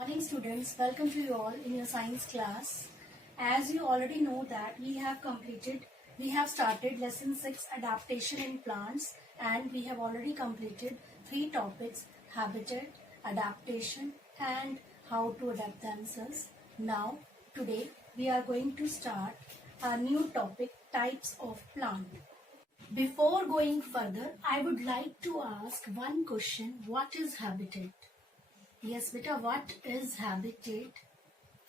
Morning students, welcome to you all in your science class. As you already know that we have started lesson 6 adaptation in plants, and we have already completed 3 topics: habitat, adaptation and how to adapt themselves. Now today we are going to start a new topic, types of plant. Before going further, I would like to ask one question: what is habitat? Yes, beta, what is habitat?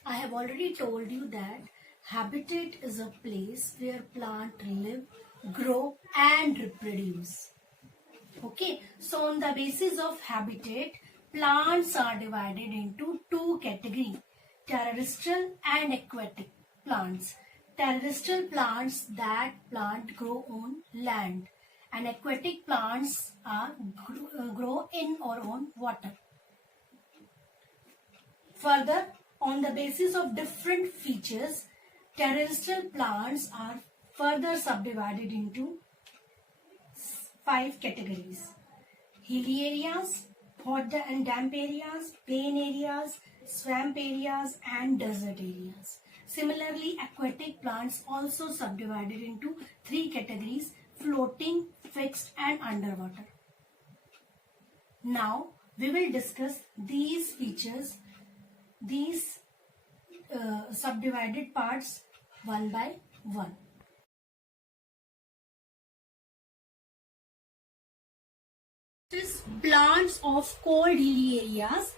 I have already told you that habitat is a place where plants live, grow and reproduce. Okay, so on the basis of habitat, plants are divided into two categories: terrestrial and aquatic plants. Terrestrial plants, that plant grow on land, and aquatic plants are grow in or on water. Further, on the basis of different features, terrestrial plants are further subdivided into 5 categories: hilly areas, hot and damp areas, plain areas, swamp areas and desert areas. Similarly, aquatic plants also subdivided into 3 categories: floating, fixed and underwater. Now, we will discuss these features, these subdivided parts one by one. This plants of cold hilly areas.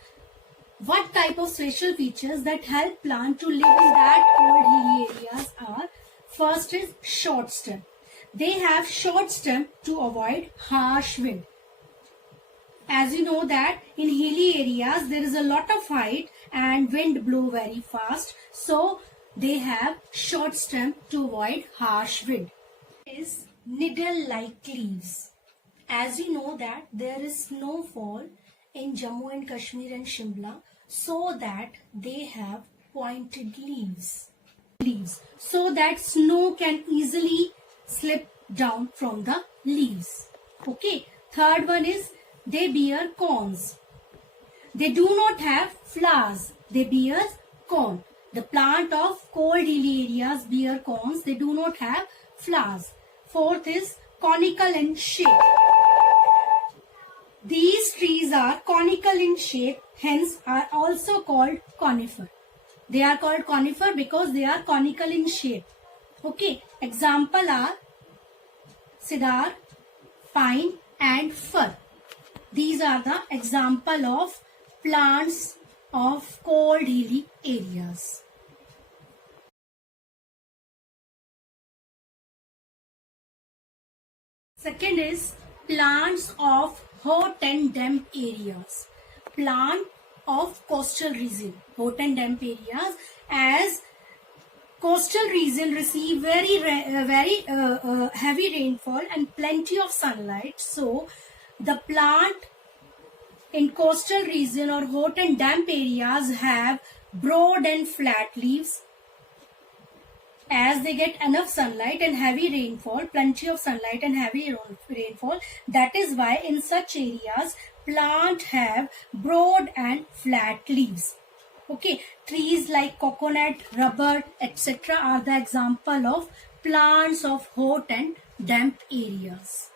What type of special features that help plant to live in that cold hilly areas are: first is short stem. They have short stem to avoid harsh wind. As you know that in hilly areas there is a lot of height and wind blow very fast, so they have short stem to avoid harsh wind. Is needle-like leaves. As you know that there is snowfall in Jammu and Kashmir and Shimla, so that they have pointed leaves so that snow can easily slip down from the leaves. Okay. Third one is they bear cones. They do not have flowers. They bear cone. The plant of cold hilly areas bear cones. They do not have flowers. Fourth is conical in shape. These trees are conical in shape, hence are also called conifer. They are called conifer because they are conical in shape. Okay. Example are cedar, pine and fir. These are the example of plants of cold hilly areas. Second is plants of hot and damp areas. Plant of coastal region, hot and damp areas, as coastal region receive very heavy rainfall and plenty of sunlight. So the plant in coastal region or hot and damp areas have broad and flat leaves. As they get enough sunlight and heavy rainfall, plenty of sunlight and heavy rainfall, that is why in such areas plants have broad and flat leaves. Okay, trees like coconut, rubber, etc. are the example of plants of hot and damp areas.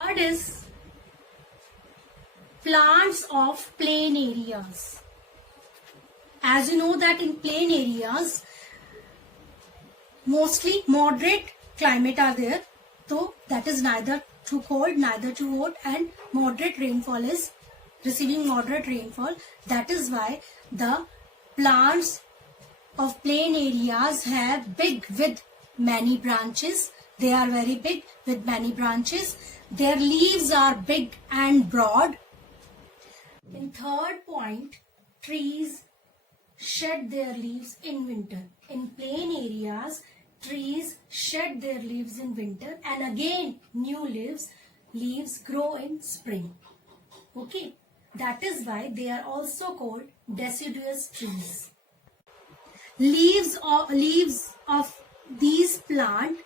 Third is plants of plain areas. As you know that in plain areas mostly moderate climate are there, so that is neither too cold neither too hot, and moderate rainfall is receiving moderate rainfall. That is why the plants of plain areas have big with many branches. They are very big with many branches. Their leaves are big and broad. In third point, trees shed their leaves in winter. In plain areas, trees shed their leaves in winter and again new leaves grow in spring. Okay, that is why they are also called deciduous trees. Leaves of these plants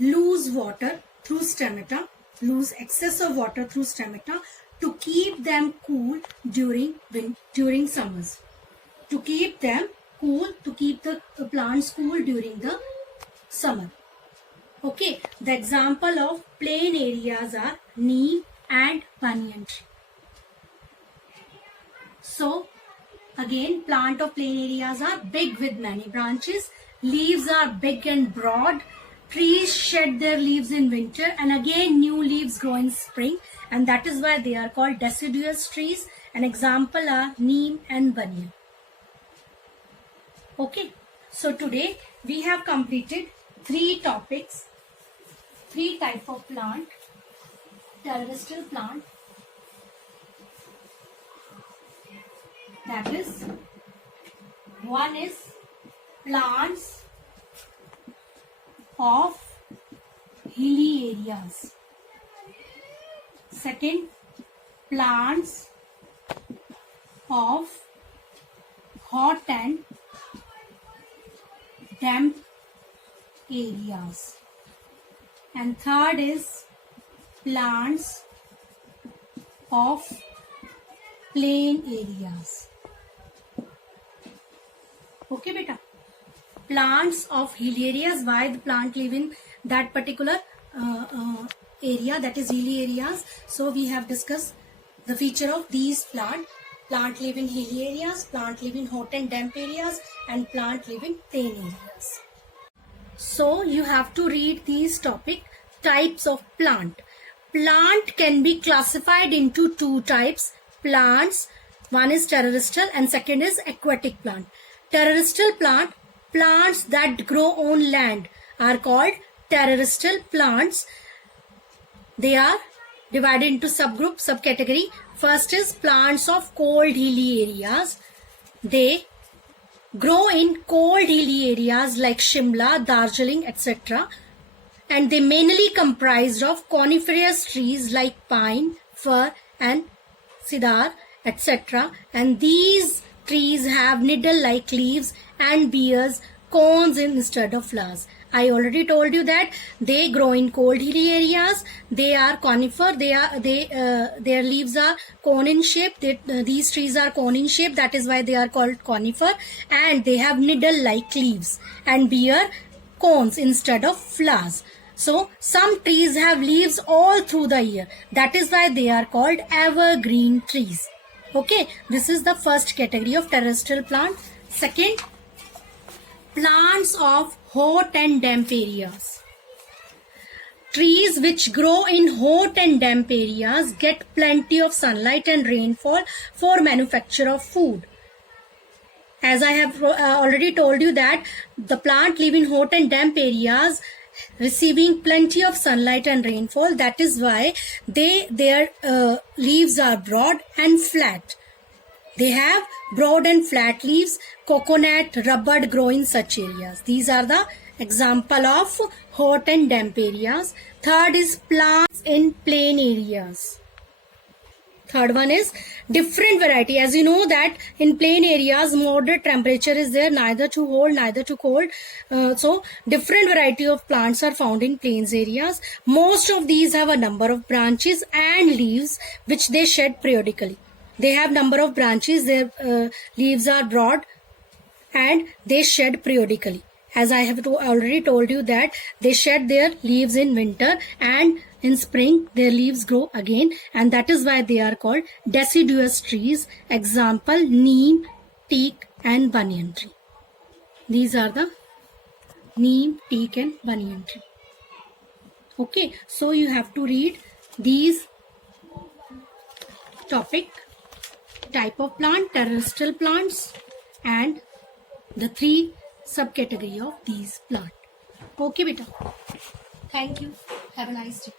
lose water through stomata, lose excess of water through stomata to keep them cool during summers. To keep them cool, to keep the plants cool during the summer. Okay, the example of plain areas are neem and banyan tree. So, again, plant of plain areas are big with many branches. Leaves are big and broad. Trees shed their leaves in winter and again new leaves grow in spring, and that is why they are called deciduous trees. An example are neem and banyan. Okay, so today we have completed 3 topics, 3 types of plant, terrestrial plant, that is, one is plants of hilly areas. Second, plants of hot and damp areas. And third is plants of plain areas. Okay, beta. Plants of hilly areas. Why the plant live in that particular area, that is hilly areas. So we have discussed the feature of these plant. Plant live in hilly areas, plant live in hot and damp areas, and plant live in plain areas. So you have to read these topic, types of plant. Plant can be classified into 2 types. Plants, one is terrestrial and second is aquatic plant. Terrestrial plant, plants that grow on land, are called terrestrial plants. They are divided into subgroup, subcategory. First is plants of cold hilly areas. They grow in cold hilly areas like Shimla, Darjeeling, etc. And they mainly comprised of coniferous trees like pine, fir and cedar, etc. And these trees have needle-like leaves and bears cones instead of flowers. I already told you that they grow in cold hilly areas. They are conifer. Their leaves are cone in shape. These trees are cone in shape. That is why they are called conifer. And they have needle-like leaves and bear cones instead of flowers. So some trees have leaves all through the year. That is why they are called evergreen trees. Okay, this is the first category of terrestrial plant. Second, plants of hot and damp areas. Trees which grow in hot and damp areas get plenty of sunlight and rainfall for manufacture of food. As I have already told you that the plant live in hot and damp areas receiving plenty of sunlight and rainfall. That is why their leaves are broad and flat. They have broad and flat leaves. Coconut, rubber grow in such areas. These are the example of hot and damp areas. Third is plants in plain areas. Third one is different variety. As you know that in plain areas moderate temperature is there, neither too hot neither too cold. So different variety of plants are found in plains areas. Most of these have a number of branches and leaves which they shed periodically. They have number of branches, their leaves are broad and they shed periodically. As I have already told you that they shed their leaves in winter and in spring their leaves grow again, and that is why they are called deciduous trees. Example, neem, teak and banyan tree. These are the neem, teak and banyan tree. Okay, so you have to read these topic, type of plant, terrestrial plants and the 3 subcategory of these plant. Okay beta. Thank you. Have a nice day.